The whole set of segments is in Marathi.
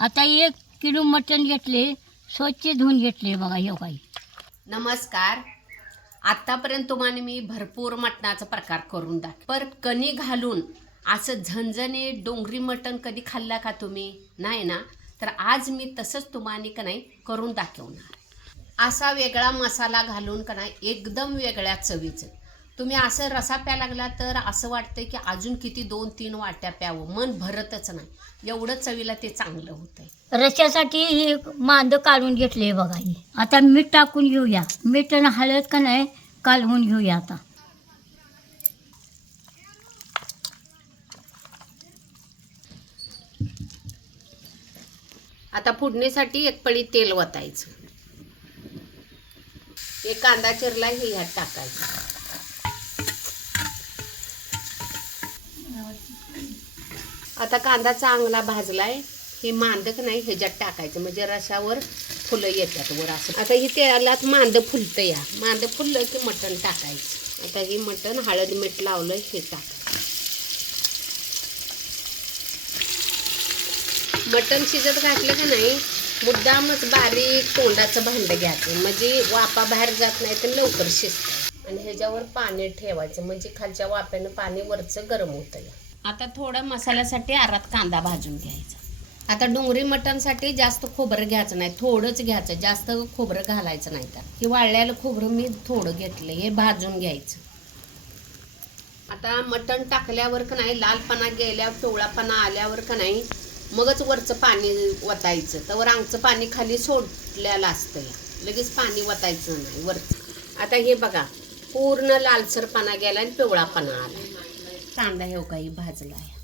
आता एक किलो मटण घेतले स्वच्छ धुवून घेतले बघा हे काही नमस्कार. आतापर्यंत तुम्हाला मी भरपूर मटणाचा प्रकार करून दाख पर कणी घालून असं झणझणे डोंगरी मटण कधी खाल्ला का तुम्ही? नाही ना? तर आज मी तसंच तुम्हाला का नाही करून दाखवणार. असा वेगळा मसाला घालून का नाही एकदम वेगळ्या चवीचं. तुम्ही असं रसा प्या लागला तर असं वाटतंय की अजून किती दोन तीन वाट्या प्यावं. मन भरतच नाही. एवढं चवीला ते चांगलं होतंय. रश्यासाठी हे मांद काढून घेतले बघा हे. आता मीठ टाकून घेऊया. मीठ आणि हळद का नाही कालवून घेऊया आता. आता फोडणीसाठी एक पळी तेल वतायचं. एक कांदा चिरला हे ह्यात टाकायचं. आता कांदा चांगला भाजलाय. हे मांदक नाही ह्याच्यात टाकायचं. म्हणजे रशावर फुलं येतात वर असं. आता ही तेलात मांद फुलतं या. मांद फुललं की मटण टाकायचं. आता हे मटण हळद मीठ लावलं हे टाकायचं मटण शिजत घातलं का नाही मुद्दामच बारीक तोंडाचं भांडं घ्यायचं. म्हणजे वाफा बाहेर जात नाही तर लवकर शिजतं. आणि ह्याच्यावर पाणी ठेवायचं. म्हणजे खालच्या वाफ्यानं पाणी वरचं गरम होतं या. आता थोडं मसाल्यासाठी आरात कांदा भाजून घ्यायचा. आता डोंगरी मटणसाठी जास्त खोबरं घ्यायचं नाही थोडंच घ्यायचं जास्त खोबरं घालायचं नाही तर. हे वाळल्याला खोबरं मी थोडं घेतलं हे भाजून घ्यायचं. आता मटण टाकल्यावर का नाही लालपणा गेल्यावर पिवळापणा आल्यावर का नाही मगच वरचं पाणी वतायचं. तर आंगचं पाणी खाली सोडलेलं असतं लगेच पाणी वतायचं नाही वरचं. आता हे बघा पूर्ण लालसरपणा गेला आणि पिवळापणा आला. कांदा हे काही भाजला आहे.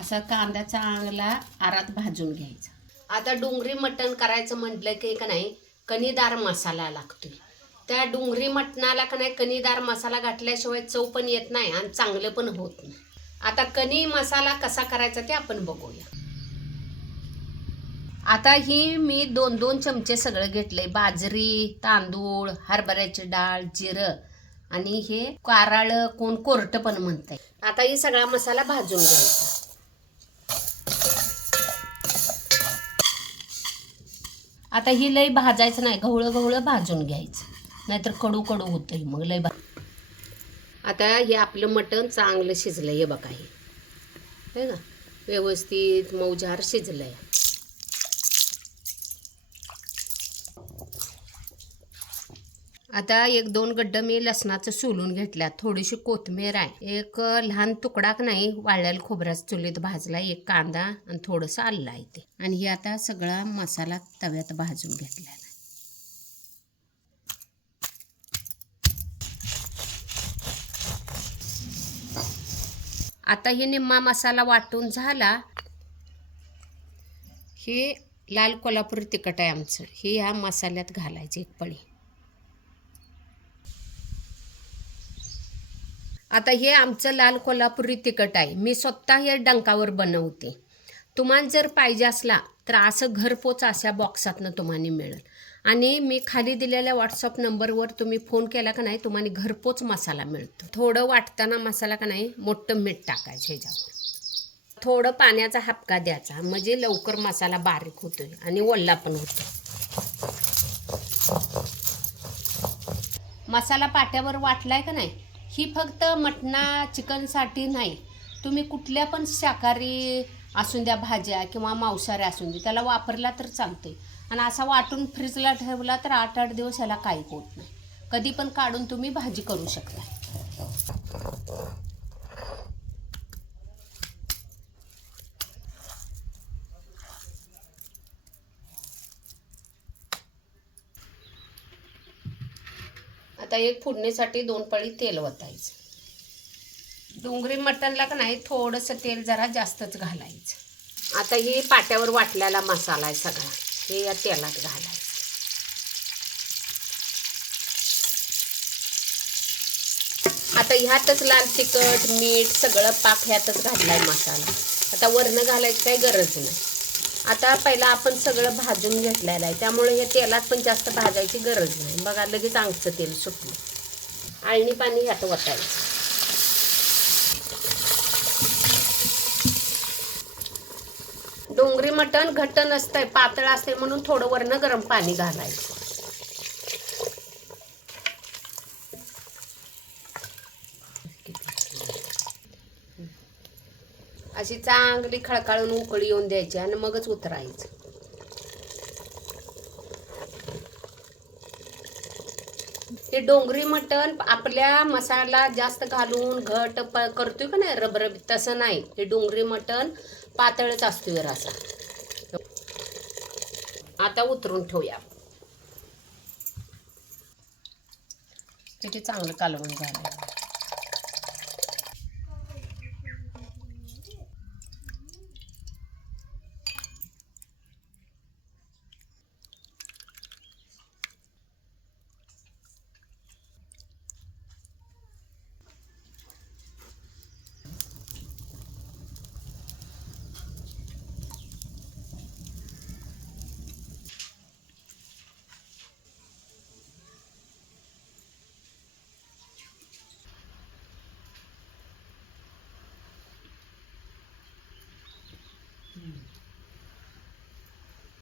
असा कांदा चांगला आरात भाजून घ्यायचा. आता डोंगरी मटण करायचं म्हटलं की का नाही कणीदार मसाला लागतोय. त्या डोंगरी मटणाला का नाही कणीदार मसाला घातल्याशिवाय चव पण येत नाही आणि चांगलं पण होत नाही. आता कणी मसाला कसा करायचा ते आपण बघूया. आता ही मी दोन दोन चमचे सगळं घेतलंय. बाजरी तांदूळ हरभऱ्याची डाळ जिरं आणि हे कारळ कोण कोरट पण म्हणतंय. आता ही सगळा मसाला भाजून घ्यायचा. आता ही लई भाजायचं नाही गवळं गवळं भाजून घ्यायचं. नाहीतर कडू कडू होतं मग लई भा आता हे आपलं मटण चांगलं शिजलं हे बघा हे. हे का व्यवस्थित मौजार शिजलंय. आता एक दोन गड्ड मी लसणाचं सोलून घेतल्या थोडीशी कोथमीर आहे. एक लहान तुकडा का नाही वाळलेला खोबऱ्याच चुलीत भाजला एक कांदा आणि थोडंसं आलं आहे ते. आणि हे आता सगळा मसाला तव्यात भाजून घेतलेला आहे. आता हे निम्मा मसाला वाटून झाला. हे लाल कोल्हापुरी तिखट आहे आमचं. हे ह्या मसाल्यात घालायचं एक पळी. आता हे आमचं लाल कोल्हापुरी तिखट आहे. मी स्वतः हे डंकावर बनवते. तुम्हाला जर पाहिजे असला तर असं घरपोच अशा बॉक्सातनं तुम्हाला मिळेल. आणि मी खाली दिलेल्या व्हॉट्सअप नंबरवर तुम्ही फोन केला का नाही तुम्हाला घरपोच मसाला मिळतो. थोडं वाटताना मसाला का नाही मोठं मीठ टाकायचं ह्याच्यावर. थोडं पाण्याचा हापका द्यायचा म्हणजे लवकर मसाला बारीक होतोय आणि ओल्ला पण होतो मसाला पाट्यावर वाटलाय का नाही? ही फक्त मटणा चिकनसाठी नाही. तुम्ही कुठल्या पण शाकाहारी असून द्या भाज्या किंवा मांसाहारी असून दे त्याला वापरला तर चालते आणि असा वाटून फ्रीजला ठेवला तर आठ आठ दिवस ह्याला काही होत नाही. कधी पण काढून तुम्ही भाजी करू शकता. आता एक फोडणीसाठी दोन पळी तेल वतायचं. डोंगरी मटणला का नाही थोडंसं तेल जरा जास्तच घालायचं. आता हे पाट्यावर वाटलेला मसाला आहे सगळा हे या तेलात घालायचं. आता ह्यातच लाल तिखट मीठ सगळं पाक ह्यातच घातलाय मसाला. आता वरणं घालायची काही गरज नाही. आता पहिला आपण सगळं भाजून घेतलेलं आहे. त्यामुळे हे तेलात पण जास्त भाजायची गरज नाही. बघा लगेच अंगचं तेल सुटलं. आळणी पाणी ह्यात वतायचं. डोंगरी मटण घट्ट नसतंय पातळ असते म्हणून थोडं वरनं गरम पाणी घालायचं. अशी चांगली खळखळून उकळी येऊन द्यायची आणि मगच उतरायचं. हे डोंगरी मटण आपल्या मसाला जास्त घालून घट प करतोय का नाही रबरबी तसं नाही. हे डोंगरी मटण पातळच असतोय रसा आता उतरून ठेवूया. किती चांगलं कालवण झालं